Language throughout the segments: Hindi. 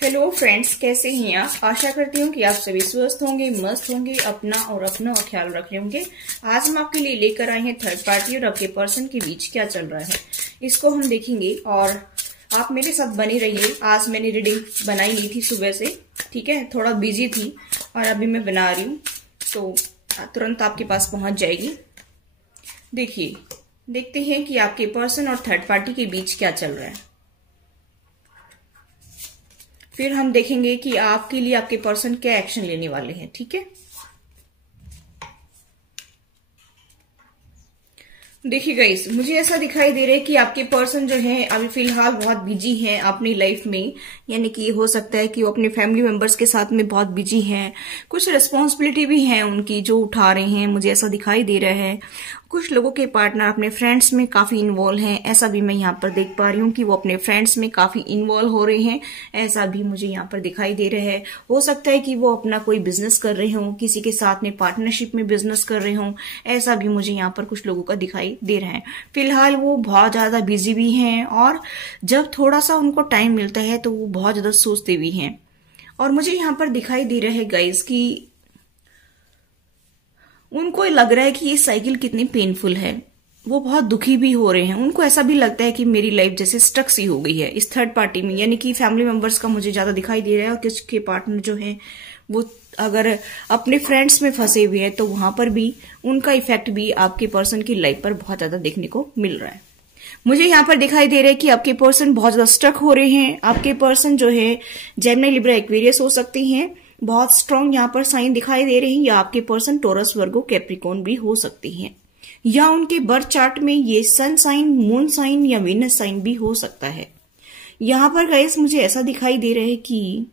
हेलो फ्रेंड्स, कैसे हैं आप। आशा करती हूँ कि आप सभी स्वस्थ होंगे, मस्त होंगे, अपना और ख्याल रख रहे होंगे। आज हम आपके लिए लेकर आए हैं थर्ड पार्टी और आपके पर्सन के बीच क्या चल रहा है, इसको हम देखेंगे और आप मेरे साथ बने रहिए। आज मैंने रीडिंग बनाई ली थी सुबह से, ठीक है, थोड़ा बिजी थी और अभी मैं बना रही हूँ तो तुरंत आपके पास पहुंच जाएगी। देखिए, देखते हैं कि आपके पर्सन और थर्ड पार्टी के बीच क्या चल रहा है। फिर हम देखेंगे कि आपके लिए आपके पर्सन क्या एक्शन लेने वाले हैं, ठीक है। देखिए गाइस, मुझे ऐसा दिखाई दे रहा है कि आपके पर्सन जो है अभी फिलहाल बहुत बिजी हैं अपनी लाइफ में, यानी कि हो सकता है कि वो अपने फैमिली मेंबर्स के साथ में बहुत बिजी हैं। कुछ रिस्पॉन्सिबिलिटी भी है उनकी जो उठा रहे हैं, मुझे ऐसा दिखाई दे रहा है। कुछ लोगों के पार्टनर अपने फ्रेंड्स में काफी इन्वॉल्व हैं, ऐसा भी मैं यहाँ पर देख पा रही हूँ कि वो अपने फ्रेंड्स में काफी इन्वॉल्व हो रहे हैं, ऐसा भी मुझे यहाँ पर दिखाई दे रहा है। हो सकता है कि वो अपना कोई बिजनेस कर रहे हों, किसी के साथ में पार्टनरशिप में बिजनेस कर रहे हों, ऐसा भी मुझे यहाँ पर कुछ लोगों का दिखाई दे रहा है। फिलहाल वो बहुत ज्यादा बिजी भी हैं और जब थोड़ा सा उनको टाइम मिलता है तो वो बहुत ज्यादा सोचते भी हैं। और मुझे यहाँ पर दिखाई दे रहा है गाइस कि उनको लग रहा है कि ये साइकिल कितनी पेनफुल है, वो बहुत दुखी भी हो रहे हैं। उनको ऐसा भी लगता है कि मेरी लाइफ जैसे स्टक सी हो गई है इस थर्ड पार्टी में, यानी कि फैमिली मेंबर्स का मुझे ज्यादा दिखाई दे रहा है। और किसके पार्टनर जो है वो अगर अपने फ्रेंड्स में फंसे हुए हैं तो वहां पर भी उनका इफेक्ट भी आपके पर्सन की लाइफ पर बहुत ज्यादा देखने को मिल रहा है। मुझे यहाँ पर दिखाई दे रहा है कि आपके पर्सन बहुत ज्यादा स्टक हो रहे हैं। आपके पर्सन जो है जेमिनी, लिब्रा, एक्वेरियस हो सकते हैं, बहुत स्ट्रांग यहाँ पर साइन दिखाई दे रही है। या आपके पर्सन टोरस, वर्गो, कैप्रिकॉर्न भी हो सकती हैं, या उनके बर्थ चार्ट में ये सन साइन, मून साइन या वीनस साइन भी हो सकता है। यहाँ पर गाइस मुझे ऐसा दिखाई दे रहा है कि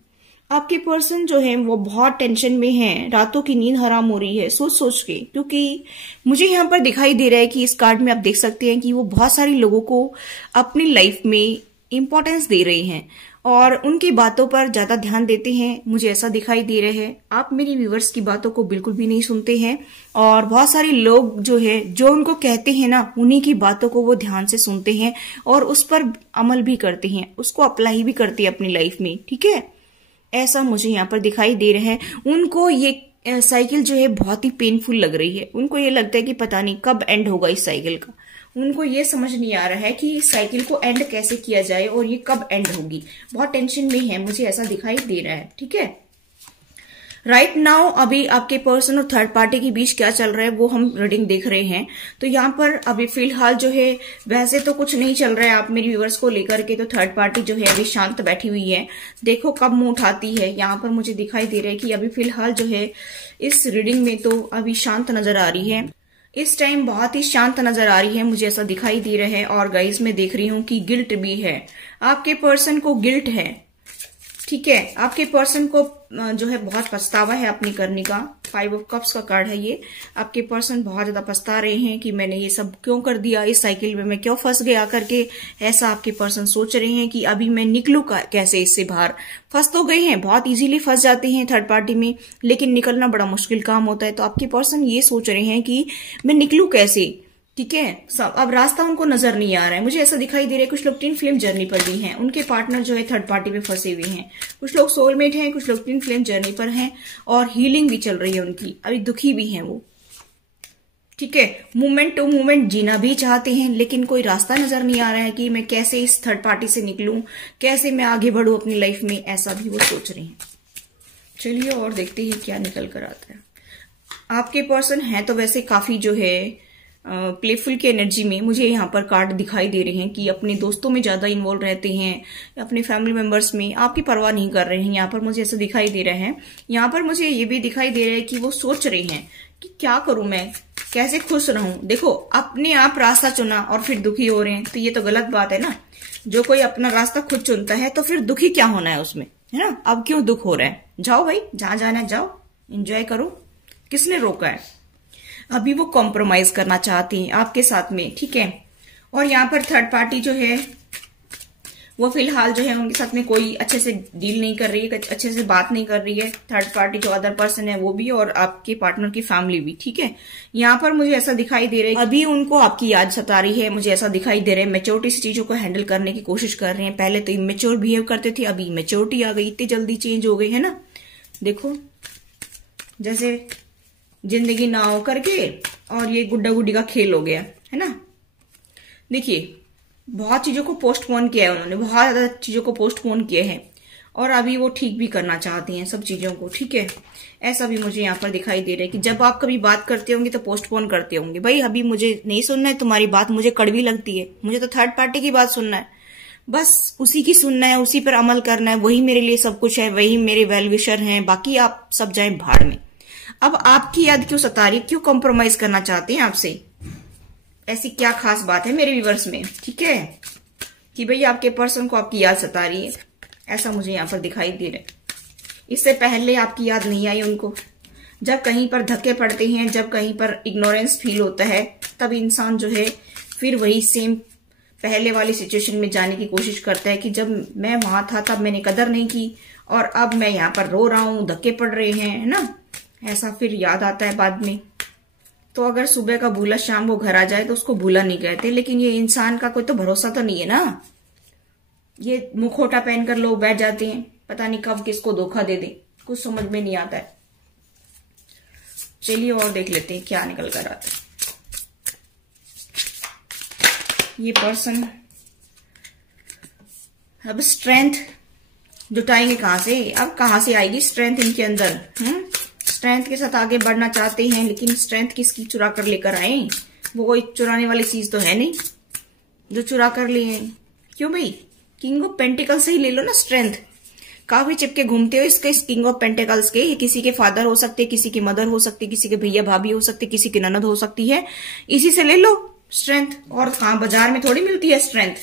आपके पर्सन जो है वो बहुत टेंशन में है, रातों की नींद हराम हो रही है सोच सोच के। क्योंकि मुझे यहाँ पर दिखाई दे रहा है कि इस कार्ड में आप देख सकते हैं कि वो बहुत सारे लोगों को अपनी लाइफ में इंपॉर्टेंस दे रहे हैं और उनकी बातों पर ज्यादा ध्यान देते हैं, मुझे ऐसा दिखाई दे रहा है। आप मेरी व्यूअर्स की बातों को बिल्कुल भी नहीं सुनते हैं और बहुत सारे लोग जो है जो उनको कहते हैं ना, उन्हीं की बातों को वो ध्यान से सुनते हैं और उस पर अमल भी करते हैं, उसको अप्लाई भी करते हैं अपनी लाइफ में, ठीक है। ऐसा मुझे यहाँ पर दिखाई दे रहा है। उनको ये साइकिल जो है बहुत ही पेनफुल लग रही है। उनको ये लगता है कि पता नहीं कब एंड होगा इस साइकिल का। उनको ये समझ नहीं आ रहा है कि इस साइकिल को एंड कैसे किया जाए और ये कब एंड होगी। बहुत टेंशन में है, मुझे ऐसा दिखाई दे रहा है, ठीक है। राइट नाउ अभी आपके पर्सन और थर्ड पार्टी के बीच क्या चल रहा है वो हम रीडिंग देख रहे हैं। तो यहाँ पर अभी फिलहाल जो है वैसे तो कुछ नहीं चल रहा है आप मेरी व्यूअर्स को लेकर के। तो थर्ड पार्टी जो है अभी शांत बैठी हुई है, देखो कब मुंह उठाती है। यहाँ पर मुझे दिखाई दे रहा है कि अभी फिलहाल जो है इस रीडिंग में तो अभी शांत नजर आ रही है, इस टाइम बहुत ही शांत नजर आ रही है, मुझे ऐसा दिखाई दे रहा है। और गाइस मैं देख रही हूँ कि गिल्ट भी है, आपके पर्सन को गिल्ट है, ठीक है। आपके पर्सन को जो है बहुत पछतावा है अपनी करने का। 5 ऑफ कप्स का कार्ड है ये। आपके पर्सन बहुत ज्यादा पछता रहे हैं कि मैंने ये सब क्यों कर दिया, इस साइकिल में मैं क्यों फंस गया करके। ऐसा आपके पर्सन सोच रहे हैं कि अभी मैं निकलूं कैसे इससे बाहर। फंस तो गए हैं, बहुत इजीली फंस जाते हैं थर्ड पार्टी में, लेकिन निकलना बड़ा मुश्किल काम होता है। तो आपके पर्सन ये सोच रहे हैं कि मैं निकलूं कैसे, ठीक है। अब रास्ता उनको नजर नहीं आ रहा है, मुझे ऐसा दिखाई दे रहा है। कुछ लोग ट्विन फ्लेम जर्नी पर भी हैं, उनके पार्टनर जो है थर्ड पार्टी पे फंसे हुए हैं। कुछ लोग सोलमेट हैं, कुछ लोग ट्विन फ्लेम जर्नी पर हैं और हीलिंग भी चल रही है उनकी, अभी दुखी भी हैं वो, ठीक है। मूवमेंट टू मूवमेंट जीना भी चाहते हैं, लेकिन कोई रास्ता नजर नहीं आ रहा है कि मैं कैसे इस थर्ड पार्टी से निकलूं, कैसे मैं आगे बढ़ूं अपनी लाइफ में, ऐसा भी वो सोच रहे हैं। चलिए और देखते हैं क्या निकल कर आता है। आपके पर्सन है तो वैसे काफी जो है प्लेफुल की एनर्जी में, मुझे यहाँ पर कार्ड दिखाई दे रहे हैं कि अपने दोस्तों में ज्यादा इन्वॉल्व रहते हैं, अपने फैमिली मेंबर्स में आपकी परवाह नहीं कर रहे हैं। यहाँ पर मुझे ऐसा दिखाई दे रहा है। यहाँ पर मुझे ये भी दिखाई दे रहा है कि वो सोच रहे हैं कि क्या करूं मैं, कैसे खुश रहूं। देखो, अपने आप रास्ता चुना और फिर दुखी हो रहे हैं तो ये तो गलत बात है ना। जो कोई अपना रास्ता खुद चुनता है तो फिर दुखी क्या होना है उसमें, है ना। अब क्यों दुख हो रहा है, जाओ भाई, जहां जाना है जाओ, एंजॉय करो, किसने रोका है। अभी वो कॉम्प्रोमाइज करना चाहती हैं आपके साथ में, ठीक है। और यहाँ पर थर्ड पार्टी जो है वो फिलहाल जो है उनके साथ में कोई अच्छे से डील नहीं कर रही है, अच्छे से बात नहीं कर रही है। थर्ड पार्टी जो अदर पर्सन है वो भी, और आपके पार्टनर की फैमिली भी। ठीक है, यहाँ पर मुझे ऐसा दिखाई दे रहा है अभी उनको आपकी याद सता रही है। मुझे ऐसा दिखाई दे रहा है मेच्योरिटी से चीजों को हैंडल करने की कोशिश कर रहे हैं। पहले तो इमेच्योर बिहेव करते थे, अभी मेच्योरिटी आ गई, इतनी जल्दी चेंज हो गई है ना। देखो जैसे जिंदगी ना हो करके और ये गुड्डा गुड्डी का खेल हो गया है ना। देखिए बहुत चीजों को पोस्टपोन किया है उन्होंने, बहुत ज्यादा चीजों को पोस्टपोन किए हैं, और अभी वो ठीक भी करना चाहती हैं सब चीजों को। ठीक है, ऐसा भी मुझे यहाँ पर दिखाई दे रहा है कि जब आप कभी बात करते होंगे तो पोस्टपोन करते होंगे। भाई अभी मुझे नहीं सुनना है तुम्हारी बात, मुझे कड़वी लगती है, मुझे तो थर्ड पार्टी की बात सुनना है, बस उसी की सुनना है, उसी पर अमल करना है, वही मेरे लिए सब कुछ है, वही मेरे वेल विशर हैं, बाकी आप सब जाएं भाड़ में। अब आपकी याद क्यों सता रही है, क्यों कॉम्प्रोमाइज करना चाहते हैं आपसे, ऐसी क्या खास बात है मेरे व्यूअर्स में। ठीक है, कि भाई आपके पर्सन को आपकी याद सता रही है, ऐसा मुझे यहाँ पर दिखाई दे रहा है। इससे पहले आपकी याद नहीं आई उनको। जब कहीं पर धक्के पड़ते हैं, जब कहीं पर इग्नोरेंस फील होता है, तब इंसान जो है फिर वही सेम पहले वाली सिचुएशन में जाने की कोशिश करता है कि जब मैं वहां था तब मैंने कदर नहीं की, और अब मैं यहाँ पर रो रहा हूं, धक्के पड़ रहे हैं, है ना। ऐसा फिर याद आता है बाद में। तो अगर सुबह का भूला शाम को घर आ जाए तो उसको भूला नहीं कहते, लेकिन ये इंसान का कोई तो भरोसा तो नहीं है ना। ये मुखौटा पहनकर लोग बैठ जाते हैं, पता नहीं कब किसको धोखा दे दे, कुछ समझ में नहीं आता है। चलिए और देख लेते हैं क्या निकल कर आता है। ये पर्सन अब स्ट्रेंथ जुटाएंगे कहां से, अब कहां से आएगी स्ट्रेंथ इनके अंदर। स्ट्रेंथ के साथ आगे बढ़ना चाहते हैं, लेकिन स्ट्रेंथ किसकी चुरा कर लेकर आए, वो कोई चुराने वाली चीज तो है नहीं जो चुरा कर लिए। क्यों भाई, किंग ऑफ पेंटिकल से ही ले लो ना स्ट्रेंथ। काफी चिपके घूमते हो इसके किंग ऑफ पेंटिकल्स के। ये किसी के फादर हो सकते, किसी की मदर हो सकती, किसी के भैया भाभी हो सकते, किसी की ननद हो सकती है, इसी से ले लो स्ट्रेंथ। और हाँ, बाजार में थोड़ी मिलती है स्ट्रेंथ।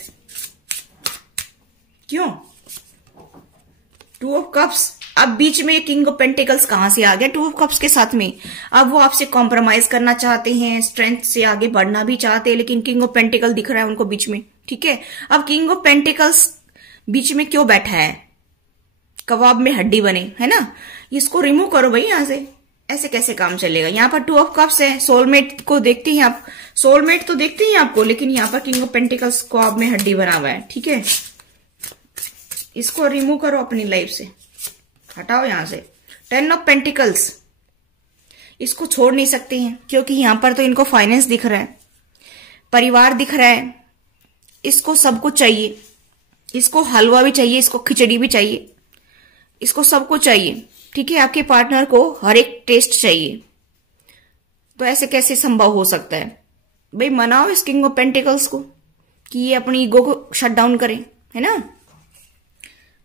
क्यों, टू ऑफ कप्स, अब बीच में किंग ऑफ पेंटिकल्स कहां से आ गया टू ऑफ कप्स के साथ में। अब वो आपसे कॉम्प्रोमाइज करना चाहते हैं, स्ट्रेंथ से आगे बढ़ना भी चाहते हैं, लेकिन किंग ऑफ पेंटिकल दिख रहा है उनको बीच में। ठीक है, अब किंग ऑफ पेंटिकल्स बीच में क्यों बैठा है, कबाब में हड्डी बने, है ना। इसको रिमूव करो भाई यहां से, ऐसे कैसे काम चलेगा। यहाँ पर टू ऑफ कप्स है, सोलमेट को देखते हैं आप, सोलमेट तो देखते हैं आपको, लेकिन यहाँ पर किंग ऑफ पेंटिकल्स कबाब में हड्डी बना हुआ है। ठीक है, इसको रिमूव करो अपनी लाइफ से, हटाओ यहां से। 10 ऑफ पेंटिकल्स, इसको छोड़ नहीं सकते हैं, क्योंकि यहां पर तो इनको फाइनेंस दिख रहा है, परिवार दिख रहा है, इसको सब कुछ चाहिए, इसको हलवा भी चाहिए, इसको खिचड़ी भी चाहिए, इसको सब कुछ चाहिए। ठीक है, आपके पार्टनर को हर एक टेस्ट चाहिए। तो ऐसे कैसे संभव हो सकता है भाई। मनाओ इस किंग ऑफ पेंटिकल्स को कि ये अपनी ईगो को शट डाउन करे, है ना।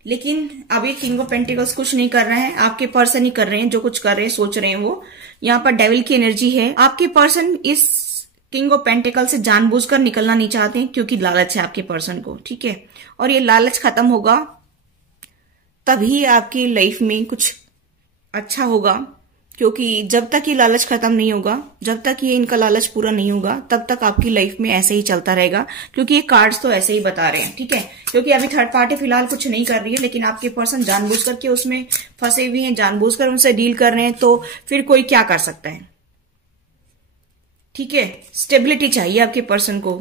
लेकिन अभी किंग ऑफ पेंटिकल्स कुछ नहीं कर रहे हैं, आपके पर्सन ही कर रहे हैं, जो कुछ कर रहे हैं सोच रहे हैं वो। यहाँ पर डेविल की एनर्जी है। आपके पर्सन इस किंग ऑफ पेंटिकल से जानबूझकर निकलना नहीं चाहते हैं, क्योंकि लालच है आपके पर्सन को। ठीक है, और ये लालच खत्म होगा तभी आपकी लाइफ में कुछ अच्छा होगा, क्योंकि जब तक ये लालच खत्म नहीं होगा, जब तक ये इनका लालच पूरा नहीं होगा, तब तक आपकी लाइफ में ऐसे ही चलता रहेगा, क्योंकि ये कार्ड्स तो ऐसे ही बता रहे हैं। ठीक है, क्योंकि अभी थर्ड पार्टी फिलहाल कुछ नहीं कर रही है, लेकिन आपके पर्सन जानबूझ करके उसमें फंसे हुए हैं, जानबूझकर उनसे डील कर रहे हैं, तो फिर कोई क्या कर सकता है। ठीक है, स्टेबिलिटी चाहिए आपके पर्सन को।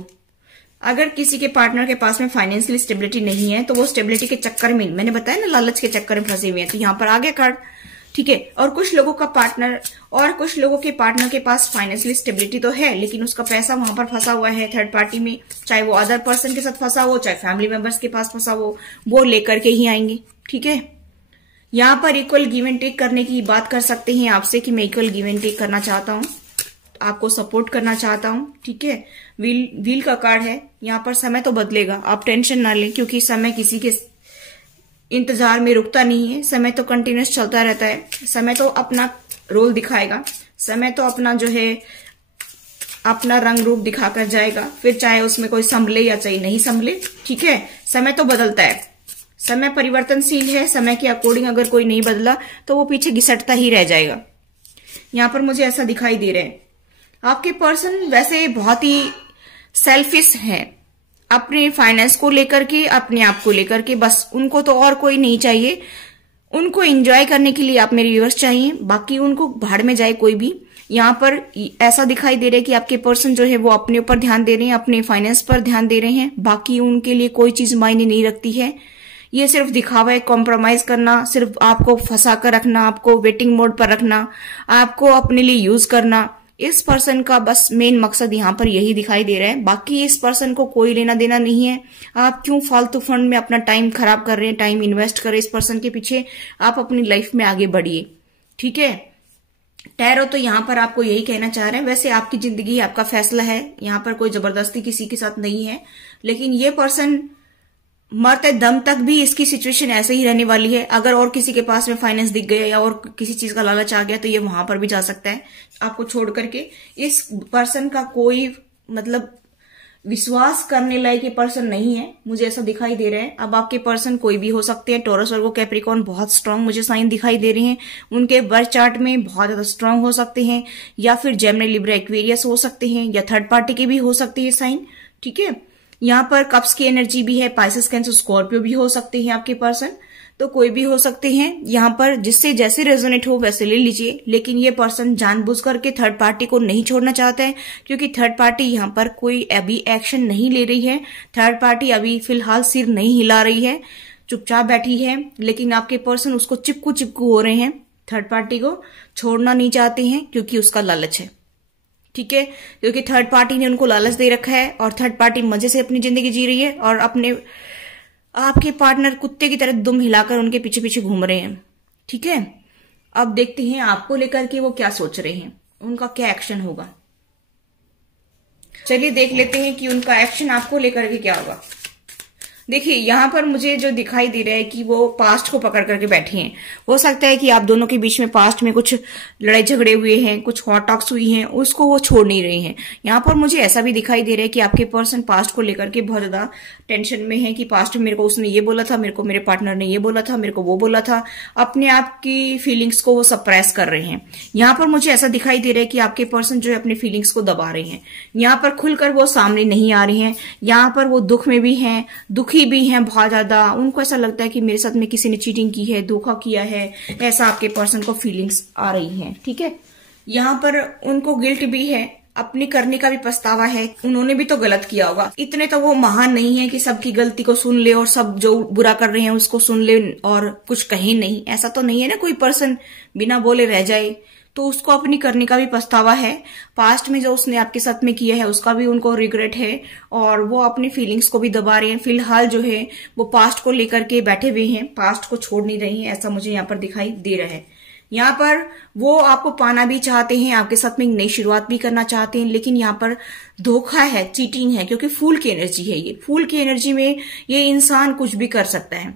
अगर किसी के पार्टनर के पास में फाइनेंशियल स्टेबिलिटी नहीं है, तो वो स्टेबिलिटी के चक्कर में, मैंने बताया ना, लालच के चक्कर में फंसे हुए हैं, तो यहाँ पर आ गया कार्ड। ठीक है, और कुछ लोगों का पार्टनर, और कुछ लोगों के पार्टनर के पास फाइनेंशियल स्टेबिलिटी तो है, लेकिन उसका पैसा वहां पर फंसा हुआ है थर्ड पार्टी में, चाहे वो अदर पर्सन के साथ फंसा हो, चाहे फैमिली मेंबर्स के पास फंसा हो, वो लेकर के ही आएंगे। ठीक है, यहाँ पर इक्वल गिव एंड टेक करने की बात कर सकते हैं आपसे कि मैं इक्वल गिव एंड टेक करना चाहता हूँ, आपको सपोर्ट करना चाहता हूँ। ठीक है, व्हील का कार्ड है। यहाँ पर समय तो बदलेगा, आप टेंशन ना लें, क्योंकि समय किसी के इंतजार में रुकता नहीं है, समय तो कंटिन्यूस चलता रहता है। समय तो अपना रोल दिखाएगा, समय तो अपना जो है अपना रंग रूप दिखाकर जाएगा, फिर चाहे उसमें कोई संभले या चाहे नहीं संभले। ठीक है, समय तो बदलता है, समय परिवर्तनशील है, समय के अकॉर्डिंग अगर कोई नहीं बदला तो वो पीछे घिसटता ही रह जाएगा। यहाँ पर मुझे ऐसा दिखाई दे रहा है। आपके पर्सन वैसे बहुत ही सेल्फिश है, अपने फाइनेंस को लेकर के, अपने आप को लेकर के, बस उनको तो और कोई नहीं चाहिए। उनको एंजॉय करने के लिए आप मेरे व्यूअर्स चाहिए, बाकी उनको भाड़ में जाए कोई भी। यहाँ पर ऐसा दिखाई दे रहा है कि आपके पर्सन जो है वो अपने ऊपर ध्यान दे रहे हैं, अपने फाइनेंस पर ध्यान दे रहे हैं, बाकी उनके लिए कोई चीज मायने नहीं रखती है। ये सिर्फ दिखावा है, कॉम्प्रोमाइज करना, सिर्फ आपको फंसा कर रखना, आपको वेटिंग मोड पर रखना, आपको अपने लिए यूज करना। इस पर्सन का बस मेन मकसद यहाँ पर यही दिखाई दे रहा है। बाकी इस पर्सन को कोई लेना देना नहीं है। आप क्यों फालतू फंड में अपना टाइम खराब कर रहे हैं, टाइम इन्वेस्ट करें इस पर्सन के पीछे। आप अपनी लाइफ में आगे बढ़िए, ठीक है। टैरो तो यहाँ पर आपको यही कहना चाह रहे हैं। वैसे आपकी जिंदगी, आपका फैसला है, यहाँ पर कोई जबरदस्ती किसी के साथ नहीं है, लेकिन ये पर्सन मरते दम तक भी इसकी सिचुएशन ऐसे ही रहने वाली है। अगर और किसी के पास में फाइनेंस दिख गया या और किसी चीज का लालच आ गया तो ये वहां पर भी जा सकता है आपको छोड़ करके। इस पर्सन का कोई मतलब विश्वास करने लायक ये पर्सन नहीं है, मुझे ऐसा दिखाई दे रहा है। अब आपके पर्सन कोई भी हो सकते हैं। टॉरस वर्गो कैप्रिकॉर्न बहुत स्ट्रांग मुझे साइन दिखाई दे रहे हैं, उनके बर्थ चार्ट में बहुत ज्यादा स्ट्रांग हो सकते हैं, या फिर जेमिनी, लिब्रा, एक्वेरियस हो सकते हैं, या थर्ड पार्टी के भी हो सकती है साइन, ठीक है। यहाँ पर कप्स की एनर्जी भी है, पाइसेस, कैंसर, स्कॉर्पियो भी हो सकते हैं आपके पर्सन, तो कोई भी हो सकते हैं। यहाँ पर जिससे जैसे रेजोनेट हो वैसे ले लीजिए, लेकिन ये पर्सन जानबूझ करके थर्ड पार्टी को नहीं छोड़ना चाहता है, क्योंकि थर्ड पार्टी यहाँ पर कोई अभी एक्शन नहीं ले रही है। थर्ड पार्टी अभी फिलहाल सिर नहीं हिला रही है, चुपचाप बैठी है, लेकिन आपके पर्सन उसको चिपकू चिपकू हो रहे हैं। थर्ड पार्टी को छोड़ना नहीं चाहते हैं क्योंकि उसका लालच है, ठीक है, क्योंकि थर्ड पार्टी ने उनको लालच दे रखा है और थर्ड पार्टी मजे से अपनी जिंदगी जी रही है और अपने आपके पार्टनर कुत्ते की तरह दुम हिलाकर उनके पीछे पीछे घूम रहे हैं, ठीक है। अब देखते हैं आपको लेकर के वो क्या सोच रहे हैं, उनका क्या एक्शन होगा। चलिए देख लेते हैं कि उनका एक्शन आपको लेकर के क्या होगा। देखिए यहाँ पर मुझे जो दिखाई दे रहा है कि वो पास्ट को पकड़ करके बैठी हैं। हो सकता है कि आप दोनों के बीच में पास्ट में कुछ लड़ाई झगड़े हुए हैं, कुछ हॉट टॉक्स हुई हैं, उसको वो छोड़ नहीं रहे हैं। यहाँ पर मुझे ऐसा भी दिखाई दे रहा है कि आपके पर्सन पास्ट को लेकर के बहुत ज्यादा टेंशन में है कि पास्ट में मेरे को उसने ये बोला था, मेरे को मेरे पार्टनर ने ये बोला था, मेरे को वो बोला था। अपने आप की फीलिंग्स को वो सप्रेस कर रहे हैं। यहाँ पर मुझे ऐसा दिखाई दे रहा है कि आपके पर्सन जो है अपनी फीलिंग्स को दबा रहे हैं। यहाँ पर खुलकर वो सामने नहीं आ रहे हैं। यहाँ पर वो दुख में भी हैं, दुखी भी हैं बहुत ज्यादा। उनको ऐसा लगता है कि मेरे साथ में किसी ने चीटिंग की है, धोखा किया है, ऐसा आपके पर्सन को फीलिंग्स आ रही हैं, ठीक है। यहाँ पर उनको गिल्ट भी है, अपनी करने का भी पछतावा है, उन्होंने भी तो गलत किया होगा। इतने तो वो महान नहीं है कि सबकी गलती को सुन ले और सब जो बुरा कर रहे हैं उसको सुन ले और कुछ कहे नहीं। ऐसा तो नहीं है ना कोई पर्सन बिना बोले रह जाए, तो उसको अपनी करने का भी पछतावा है। पास्ट में जो उसने आपके साथ में किया है उसका भी उनको रिग्रेट है और वो अपनी फीलिंग्स को भी दबा रहे हैं। फिलहाल जो है वो पास्ट को लेकर के बैठे हुए हैं, पास्ट को छोड़ नहीं रहे हैं, ऐसा मुझे यहाँ पर दिखाई दे रहा है। यहाँ पर वो आपको पाना भी चाहते हैं, आपके साथ में एक नई शुरुआत भी करना चाहते हैं, लेकिन यहाँ पर धोखा है, चीटिंग है, क्योंकि फूल की एनर्जी है। ये फूल की एनर्जी में ये इंसान कुछ भी कर सकता है।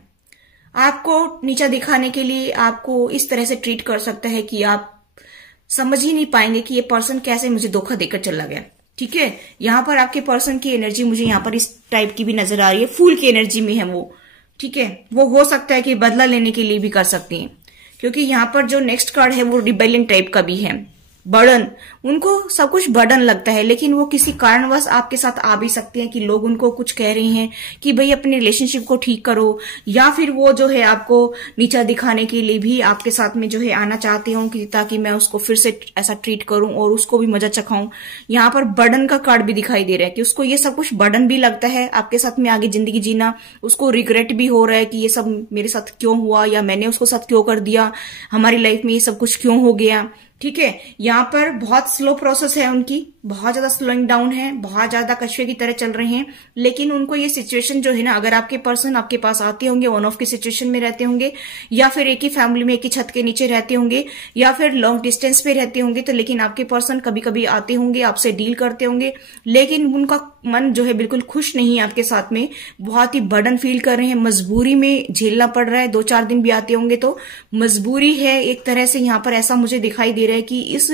आपको नीचा दिखाने के लिए आपको इस तरह से ट्रीट कर सकता है कि आप समझ ही नहीं पाएंगे कि ये पर्सन कैसे मुझे धोखा देकर चला गया, ठीक है। यहाँ पर आपके पर्सन की एनर्जी मुझे यहाँ पर इस टाइप की भी नजर आ रही है, फूल की एनर्जी में है वो, ठीक है। वो हो सकता है कि बदला लेने के लिए भी कर सकती हैं, क्योंकि यहाँ पर जो नेक्स्ट कार्ड है वो रिबेलियन टाइप का भी है। बर्डन, उनको सब कुछ बर्डन लगता है, लेकिन वो किसी कारणवश आपके साथ आ भी सकते हैं कि लोग उनको कुछ कह रहे हैं कि भाई अपने रिलेशनशिप को ठीक करो, या फिर वो जो है आपको नीचा दिखाने के लिए भी आपके साथ में जो है आना चाहते हो कि ताकि मैं उसको फिर से ऐसा ट्रीट करूं और उसको भी मजा चखाऊं। यहाँ पर बर्डन का कार्ड भी दिखाई दे रहा है कि उसको ये सब कुछ बर्डन भी लगता है आपके साथ में आगे जिंदगी जीना। उसको रिग्रेट भी हो रहा है कि ये सब मेरे साथ क्यों हुआ, या मैंने उसको साथ क्यों कर दिया, हमारी लाइफ में ये सब कुछ क्यों हो गया, ठीक है। यहाँ पर बहुत स्लो प्रोसेस है उनकी, बहुत ज्यादा स्लोइंग डाउन है, बहुत ज्यादा कछुए की तरह चल रहे हैं। लेकिन उनको ये सिचुएशन जो है ना, अगर आपके पर्सन आपके पास आते होंगे, ऑन ऑफ की सिचुएशन में रहते होंगे, या फिर एक ही फैमिली में एक ही छत के नीचे रहते होंगे, या फिर लॉन्ग डिस्टेंस पे रहते होंगे, तो लेकिन आपके पर्सन कभी कभी आते होंगे, आपसे डील करते होंगे, लेकिन उनका मन जो है बिल्कुल खुश नहीं है आपके साथ में, बहुत ही बर्डन फील कर रहे हैं, मजबूरी में झेलना पड़ रहा है। 2-4 दिन भी आते होंगे तो मजबूरी है एक तरह से। यहाँ पर ऐसा मुझे दिखाई दे रहा है कि इस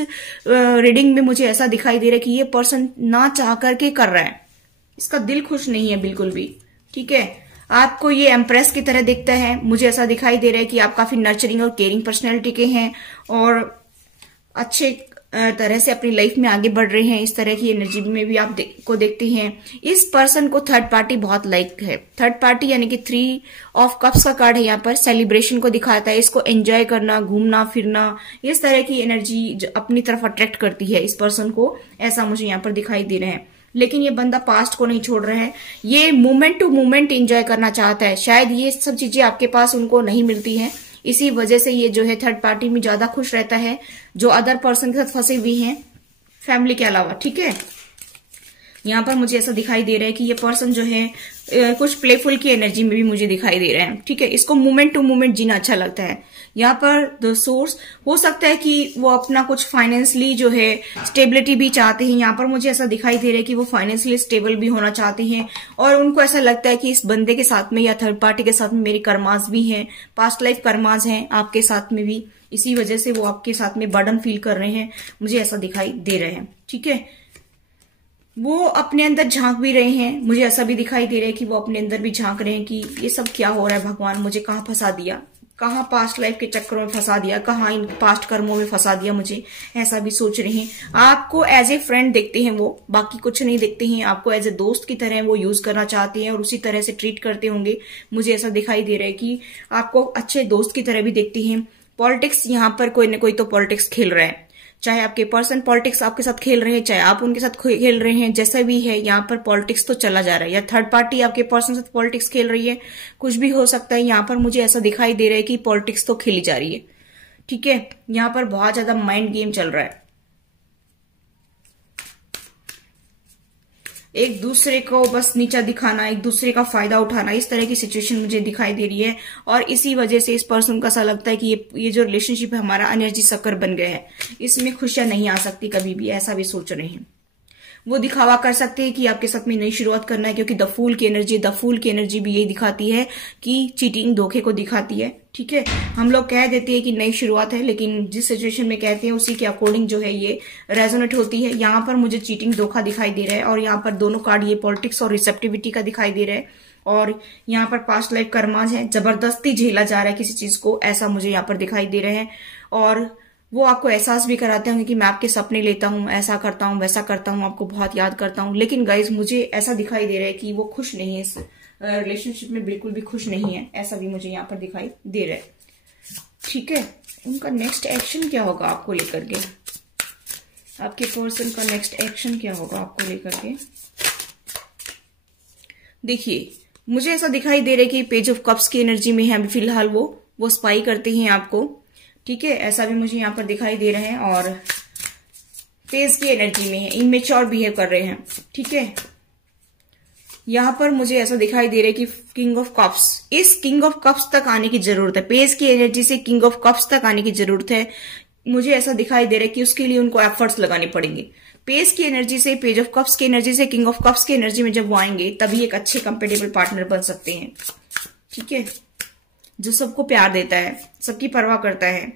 रीडिंग में मुझे ऐसा दिखाई दे रहा है कि ये पर्सन ना चाह करके कर रहा है, इसका दिल खुश नहीं है बिल्कुल भी, ठीक है। आपको ये एम्प्रेस की तरह दिखता है, मुझे ऐसा दिखाई दे रहा है कि आप काफी नर्चरिंग और केयरिंग पर्सनैलिटी के हैं और अच्छे तरह से अपनी लाइफ में आगे बढ़ रहे हैं। इस तरह की एनर्जी में भी आप को देखते हैं। इस पर्सन को थर्ड पार्टी बहुत लाइक है। थर्ड पार्टी यानी कि 3 ऑफ कप्स का कार्ड है, यहाँ पर सेलिब्रेशन को दिखाता है। इसको एंजॉय करना, घूमना फिरना, इस तरह की एनर्जी अपनी तरफ अट्रैक्ट करती है इस पर्सन को, ऐसा मुझे यहाँ पर दिखाई दे रहा है। लेकिन ये बंदा पास्ट को नहीं छोड़ रहा है, ये मोमेंट टू मोमेंट एंजॉय करना चाहता है। शायद ये सब चीजें आपके पास उनको नहीं मिलती हैं, इसी वजह से ये जो है थर्ड पार्टी में ज्यादा खुश रहता है, जो अदर पर्सन के साथ फंसे हुए हैं फैमिली के अलावा। ठीक है, यहाँ पर मुझे ऐसा दिखाई दे रहा है कि ये पर्सन जो है कुछ प्लेफुल की एनर्जी में भी मुझे दिखाई दे रहा है। ठीक है, इसको मोमेंट टू मोमेंट जीना अच्छा लगता है। यहाँ पर द सोर्स हो सकता है कि वो अपना कुछ फाइनेंशियली जो है स्टेबिलिटी भी चाहते हैं। यहाँ पर मुझे ऐसा दिखाई दे रहा है कि वो फाइनेंशियली स्टेबल भी होना चाहते हैं, और उनको ऐसा लगता है कि इस बंदे के साथ में या थर्ड पार्टी के साथ में मेरी कर्मास भी हैं, पास्ट लाइफ कर्मास हैं आपके साथ में भी। इसी वजह से वो आपके साथ में बर्डन फील कर रहे हैं, मुझे ऐसा दिखाई दे रहे हैं। ठीक है, वो अपने अंदर झांक भी रहे हैं। मुझे ऐसा भी दिखाई दे रहा है कि वो अपने अंदर भी झांक रहे हैं कि ये सब क्या हो रहा है, भगवान मुझे कहाँ फंसा दिया, कहाँ पास्ट लाइफ के चक्करों में फंसा दिया, कहाँ इन पास्ट कर्मों में फंसा दिया मुझे, ऐसा भी सोच रहे हैं। आपको एज ए फ्रेंड देखते हैं वो, बाकी कुछ नहीं देखते हैं। आपको एज ए दोस्त की तरह वो यूज करना चाहते हैं और उसी तरह से ट्रीट करते होंगे। मुझे ऐसा दिखाई दे रहा है कि आपको अच्छे दोस्त की तरह भी देखते हैं। पॉलिटिक्स, यहाँ पर कोई न कोई तो पॉलिटिक्स खेल रहा है, चाहे आपके पर्सन पॉलिटिक्स आपके साथ खेल रहे हैं, चाहे आप उनके साथ खेल रहे हैं, जैसा भी है यहाँ पर पॉलिटिक्स तो चला जा रहा है। या थर्ड पार्टी आपके पर्सन साथ पॉलिटिक्स खेल रही है, कुछ भी हो सकता है। यहाँ पर मुझे ऐसा दिखाई दे रहा है कि पॉलिटिक्स तो खेली जा रही है। ठीक है, यहाँ पर बहुत ज्यादा माइंड गेम चल रहा है, एक दूसरे को बस नीचा दिखाना, एक दूसरे का फायदा उठाना, इस तरह की सिचुएशन मुझे दिखाई दे रही है। और इसी वजह से इस पर्सन का ऐसा लगता है कि ये जो रिलेशनशिप है हमारा एनर्जी सकर बन गया है, इसमें खुशियां नहीं आ सकती कभी भी, ऐसा भी सोच रहे हैं। वो दिखावा कर सकते हैं कि आपके साथ में नई शुरुआत करना है, क्योंकि द फूल की एनर्जी भी यही दिखाती है कि चीटिंग, धोखे को दिखाती है। ठीक है, हम लोग कह देते हैं कि नई शुरुआत है, लेकिन जिस सिचुएशन में कहते हैं उसी के अकॉर्डिंग जो है ये रेजोनेट होती है। यहाँ पर मुझे चीटिंग, धोखा दिखाई दे रहा है, और यहाँ पर दोनों कार्ड ये पॉलिटिक्स और रिसेप्टिविटी का दिखाई दे रहा है। और यहाँ पर पास्ट लाइफ कर्मास है, जबरदस्ती झेला जा रहा है किसी चीज को, ऐसा मुझे यहाँ पर दिखाई दे रहा है। और वो आपको एहसास भी कराते होंगे कि मैं आपके सपने लेता हूँ, ऐसा करता हूँ, वैसा करता हूँ, आपको बहुत याद करता हूँ। लेकिन गाइज मुझे ऐसा दिखाई दे रहा है कि वो खुश नहीं है, इस रिलेशनशिप में बिल्कुल भी खुश नहीं है, ऐसा भी मुझे यहाँ पर दिखाई दे रहा है। ठीक है, उनका नेक्स्ट एक्शन क्या होगा आपको लेकर के, आपके पर्सन का नेक्स्ट एक्शन क्या होगा आपको लेकर के। देखिए, मुझे ऐसा दिखाई दे रहा है कि पेज ऑफ कप्स की एनर्जी में है अभी फिलहाल वो स्पाई करते हैं आपको। ठीक है, ऐसा भी मुझे यहाँ पर दिखाई दे रहा है। और पेज की एनर्जी में है, इमेच्योर बिहेव कर रहे हैं। ठीक है, यहाँ पर मुझे ऐसा दिखाई दे रहा है कि किंग ऑफ कप्स, इस किंग ऑफ कप्स तक आने की जरूरत है, पेज की एनर्जी से किंग ऑफ कप्स तक आने की जरूरत है। मुझे ऐसा दिखाई दे रहा है कि उसके लिए उनको एफर्ट्स लगाने पड़ेंगे। पेज की एनर्जी से, पेज ऑफ कप्स की एनर्जी से किंग ऑफ कप्स की एनर्जी में जब वो आएंगे तभी एक अच्छे कंपेटेबल पार्टनर बन सकते हैं। ठीक है, जो सबको प्यार देता है, सबकी परवाह करता है।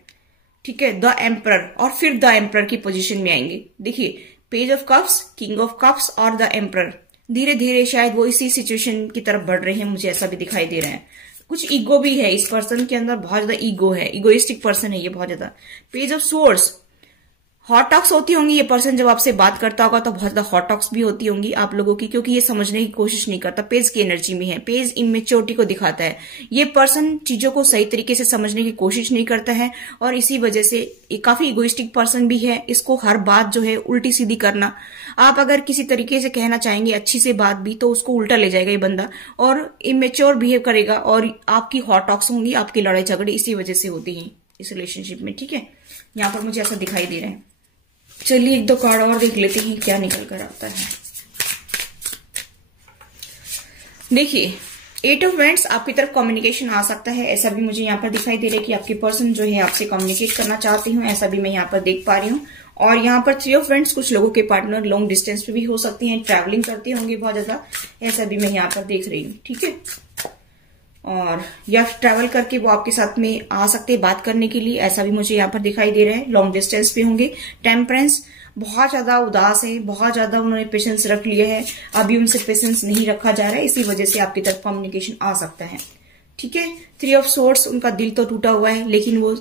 ठीक है, द एम्परर, और फिर द एम्परर की पोजीशन में आएंगे। देखिए, page of cups, king of cups और द एम्परर, धीरे धीरे शायद वो इसी सिचुएशन की तरफ बढ़ रहे हैं, मुझे ऐसा भी दिखाई दे रहा है। कुछ ईगो भी है इस पर्सन के अंदर, बहुत ज्यादा ईगो है, इगोइस्टिक पर्सन है ये बहुत ज्यादा। Page of source, hot talks होती होंगी, ये पर्सन जब आपसे बात करता होगा तो बहुत ज्यादा हॉट टॉक्स भी होती होंगी आप लोगों की, क्योंकि ये समझने की कोशिश नहीं करता, पेज की एनर्जी में है। पेज इमेच्योरिटी को दिखाता है। ये पर्सन चीजों को सही तरीके से समझने की कोशिश नहीं करता है, और इसी वजह से काफी इगोइस्टिक पर्सन भी है। इसको हर बात जो है उल्टी सीधी करना, आप अगर किसी तरीके से कहना चाहेंगे अच्छी से बात भी, तो उसको उल्टा ले जाएगा ये बंदा, और इमेच्योर बिहेव करेगा, और आपकी हॉट टॉक्स होंगी, आपकी लड़ाई झगड़े इसी वजह से होती है इस रिलेशनशिप में। ठीक है, यहाँ पर मुझे ऐसा दिखाई दे रहा है। चलिए एक दो कार्ड और देख लेते हैं क्या निकल कर आता है। देखिए, 8 ऑफ वैंड्स, आपकी तरफ कम्युनिकेशन आ सकता है, ऐसा भी मुझे यहाँ पर दिखाई दे रहा है कि आपके पर्सन जो है आपसे कम्युनिकेट करना चाहते हो, ऐसा भी मैं यहाँ पर देख पा रही हूँ। और यहाँ पर 3 ऑफ वैंड्स, कुछ लोगों के पार्टनर लॉन्ग डिस्टेंस पे भी हो सकते हैं, ट्रैवलिंग करते होंगे बहुत ज्यादा, ऐसा भी मैं यहाँ पर देख रही हूँ। ठीक है, और या ट्रैवल करके वो आपके साथ में आ सकते हैं बात करने के लिए, ऐसा भी मुझे यहाँ पर दिखाई दे रहा है। लॉन्ग डिस्टेंस पे होंगे। टेम्परेंस, बहुत ज्यादा उदास है, बहुत ज्यादा उन्होंने पेशेंस रख लिया है, अभी उनसे पेशेंस नहीं रखा जा रहा है, इसी वजह से आपकी तरफ कम्युनिकेशन आ सकता है। ठीक है। 3 ऑफ सोर्ड्स, उनका दिल तो टूटा हुआ है लेकिन वो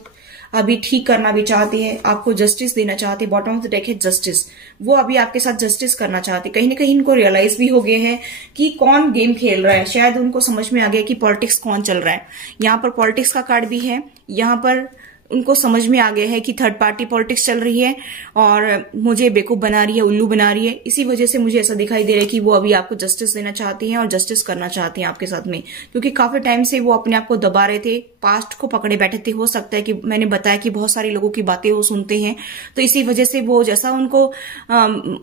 अभी ठीक करना भी चाहते हैं, आपको जस्टिस देना चाहते हैं। बॉटम ऑफ द डेक है जस्टिस, वो अभी आपके साथ जस्टिस करना चाहते हैं। कहीं ना कहीं इनको रियलाइज भी हो गए हैं कि कौन गेम खेल रहा है, शायद उनको समझ में आ गया कि पॉलिटिक्स कौन चल रहा है। यहाँ पर पॉलिटिक्स का कार्ड भी है, यहाँ पर उनको समझ में आ गया है कि थर्ड पार्टी पॉलिटिक्स चल रही है और मुझे बेवकूफ बना रही है, उल्लू बना रही है। इसी वजह से मुझे ऐसा दिखाई दे रहा है कि वो अभी आपको जस्टिस देना चाहती हैं और जस्टिस करना चाहती हैं आपके साथ में, क्योंकि काफी टाइम से वो अपने आप को दबा रहे थे, पास्ट को पकड़े बैठे थे। हो सकता है कि मैंने बताया कि बहुत सारे लोगों की बातें वो सुनते हैं, तो इसी वजह से वो जैसा उनको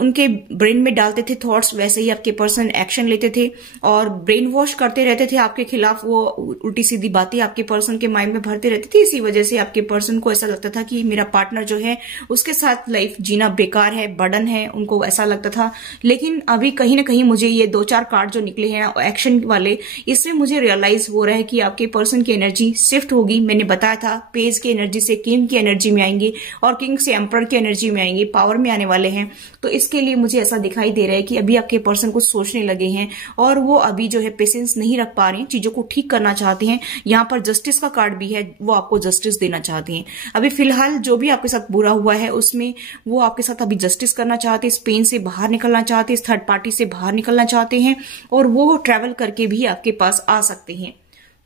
उनके ब्रेन में डालते थे थॉट्स, वैसे ही आपके पर्सन एक्शन लेते थे और ब्रेन वॉश करते रहते थे आपके खिलाफ। वो उल्टी सीधी बातें आपके पर्सन के माइंड में भरते रहती थी। इसी वजह से आपके पर्सन को ऐसा लगता था कि मेरा पार्टनर जो है उसके साथ लाइफ जीना बेकार है, बर्डन है, उनको ऐसा लगता था। लेकिन अभी कहीं ना कहीं मुझे ये 2-4 कार्ड जो निकले हैं एक्शन वाले, इससे मुझे रियलाइज हो रहा है कि आपके पर्सन की एनर्जी शिफ्ट होगी। मैंने बताया था पेज की एनर्जी से किंग की एनर्जी में आएंगे और किंग से एम्परर की एनर्जी में आएंगे, पावर में आने वाले हैं। तो इसके लिए मुझे ऐसा दिखाई दे रहा है कि अभी आपके पर्सन कुछ सोचने लगे हैं और वो अभी जो है पेशेंस नहीं रख पा रहे हैं, चीजों को ठीक करना चाहते हैं। यहाँ पर जस्टिस का कार्ड भी है, वो आपको जस्टिस देना चाहते हैं। अभी फिलहाल जो भी आपके साथ बुरा हुआ है उसमें वो आपके साथ अभी जस्टिस करना चाहते हैं, इस पेन से बाहर निकलना चाहते हैं, इस थर्ड पार्टी से बाहर निकलना चाहते हैं और वो ट्रेवल करके भी आपके पास आ सकते हैं।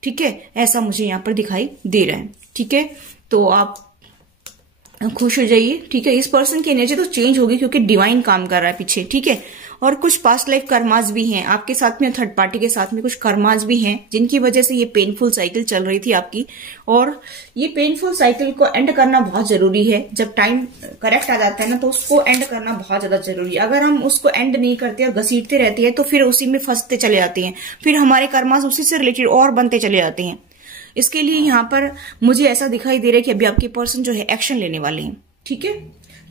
ठीक है, ऐसा मुझे यहाँ पर दिखाई दे रहा है। ठीक है, तो आप खुश हो जाइए। ठीक है, इस पर्सन की एनर्जी तो चेंज होगी क्योंकि डिवाइन काम कर रहा है पीछे। ठीक है, और कुछ पास्ट लाइफ कर्मास भी हैं आपके साथ में, थर्ड पार्टी के साथ में कुछ कर्मास भी हैं जिनकी वजह से ये पेनफुल साइकिल चल रही थी आपकी। और ये पेनफुल साइकिल को एंड करना बहुत जरूरी है। जब टाइम करेक्ट आ जाता है ना तो उसको एंड करना बहुत ज्यादा जरूरी है। अगर हम उसको एंड नहीं करते और घसीटते रहते हैं तो फिर उसी में फंसते चले जाते हैं, फिर हमारे कर्मास उसी से रिलेटेड और बनते चले जाते हैं। इसके लिए यहाँ पर मुझे ऐसा दिखाई दे रहा है कि अभी आपके पर्सन जो है एक्शन लेने वाले हैं। ठीक है,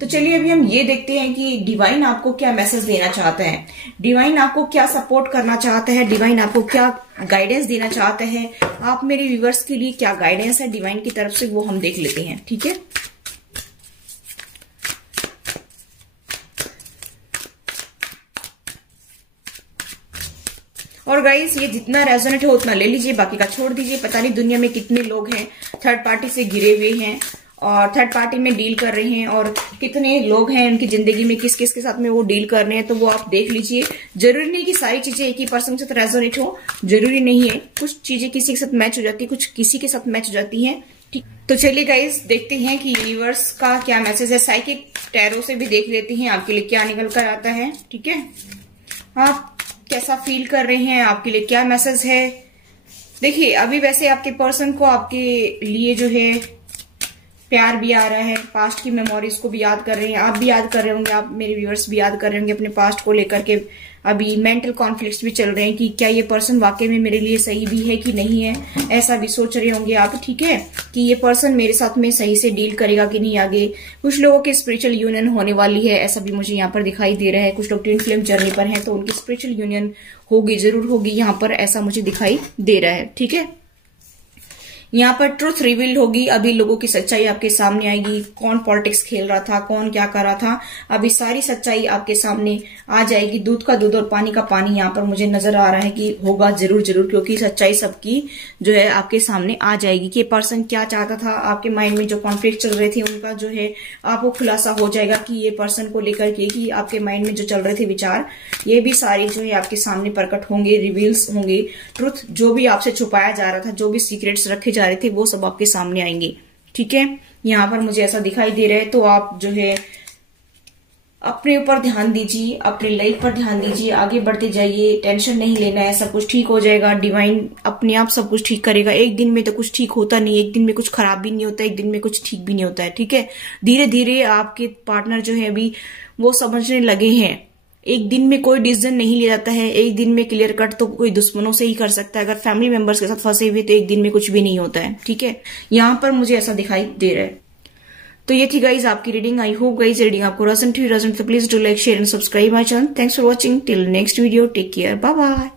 तो चलिए अभी हम ये देखते हैं कि डिवाइन आपको क्या मैसेज देना चाहता है, डिवाइन आपको क्या सपोर्ट करना चाहता है, डिवाइन आपको क्या गाइडेंस देना चाहता है, आप मेरे व्यूअर्स के लिए क्या गाइडेंस है डिवाइन की तरफ से, वो हम देख लेते हैं। ठीक है, और गाइस ये जितना रेजोनेट हो उतना ले लीजिए, बाकी का छोड़ दीजिए। पता नहीं दुनिया में कितने लोग हैं थर्ड पार्टी से घिरे हुए हैं और थर्ड पार्टी में डील कर रहे हैं, और कितने लोग हैं उनकी जिंदगी में, किस किस के साथ में वो डील कर रहे हैं, तो वो आप देख लीजिए। जरूरी नहीं कि सारी चीजें एक ही पर्सन के साथ रेजोनेट हो, जरूरी नहीं है। कुछ चीजें किसी के साथ मैच हो जाती है, कुछ किसी के साथ मैच हो जाती है। ठीक, तो चलिए गाइस देखते हैं कि यूनिवर्स का क्या मैसेज है। साइकिक टैरो से भी देख लेते हैं आपके लिए क्या निकल कर आता है। ठीक है, आप कैसा फील कर रहे हैं, आपके लिए क्या मैसेज है। देखिए अभी वैसे आपके पर्सन को आपके लिए जो है प्यार भी आ रहा है, पास्ट की मेमोरीज को भी याद कर रहे हैं, आप भी याद कर रहे होंगे, आप मेरे व्यूअर्स भी याद कर रहे होंगे अपने पास्ट को लेकर के। अभी मेंटल कॉन्फ्लिक्ट्स भी चल रहे हैं कि क्या ये पर्सन वाकई में मेरे लिए सही भी है कि नहीं है, ऐसा भी सोच रहे होंगे आप। ठीक है, कि ये पर्सन मेरे साथ में सही से डील करेगा कि नहीं आगे। कुछ लोगों की स्पिरिचुअल यूनियन होने वाली है, ऐसा भी मुझे यहाँ पर दिखाई दे रहा है। कुछ लोग ट्विन फ्लेम जर्नी पर हैं तो उनकी स्पिरिचुअल यूनियन होगी, जरूर होगी यहाँ पर, ऐसा मुझे दिखाई दे रहा है। ठीक है, यहाँ पर ट्रुथ रिवील होगी, अभी लोगों की सच्चाई आपके सामने आएगी। कौन पॉलिटिक्स खेल रहा था, कौन क्या कर रहा था, अभी सारी सच्चाई आपके सामने आ जाएगी। दूध का दूध और पानी का पानी यहाँ पर मुझे नजर आ रहा है कि होगा जरूर जरूर, क्योंकि सच्चाई सबकी जो है आपके सामने आ जाएगी कि पर्सन क्या चाहता था। आपके माइंड में जो कॉन्फ्लिक्ट चल रहे थे उनका जो है आपको खुलासा हो जाएगा कि ये पर्सन को लेकर के कि आपके माइंड में जो चल रहे थे विचार, ये भी सारे जो है आपके सामने प्रकट होंगे, रिवील्स होंगे। ट्रुथ जो भी आपसे छुपाया जा रहा था, जो भी सीक्रेट्स रखे जा रहे थे, वो सब आपके सामने आएंगे। ठीक है, यहाँ पर मुझे ऐसा दिखाई दे रहा है। तो आप जो है अपने ऊपर ध्यान दीजिए, अपनी लाइफ पर ध्यान दीजिए, आगे बढ़ते जाइए, टेंशन नहीं लेना है, सब कुछ ठीक हो जाएगा। डिवाइन अपने आप सब कुछ ठीक करेगा। एक दिन में तो कुछ ठीक होता नहीं, एक दिन में कुछ खराब भी नहीं होता, एक दिन में कुछ ठीक भी नहीं होता है। ठीक है, धीरे धीरे आपके पार्टनर जो है अभी वो समझने लगे हैं। एक दिन में कोई डिसीजन नहीं लिया जाता है, एक दिन में क्लियर कट तो कोई दुश्मनों से ही कर सकता है। अगर फैमिली मेंबर्स के साथ फंसे हुए तो एक दिन में कुछ भी नहीं होता है। ठीक है, यहाँ पर मुझे ऐसा दिखाई दे रहा है। तो ये थी गाइज आपकी reading. I hope guys reading आपको रेजोनेट हुई, तो please do like, share and subscribe my channel. Thanks for watching, till next video, take care, bye bye.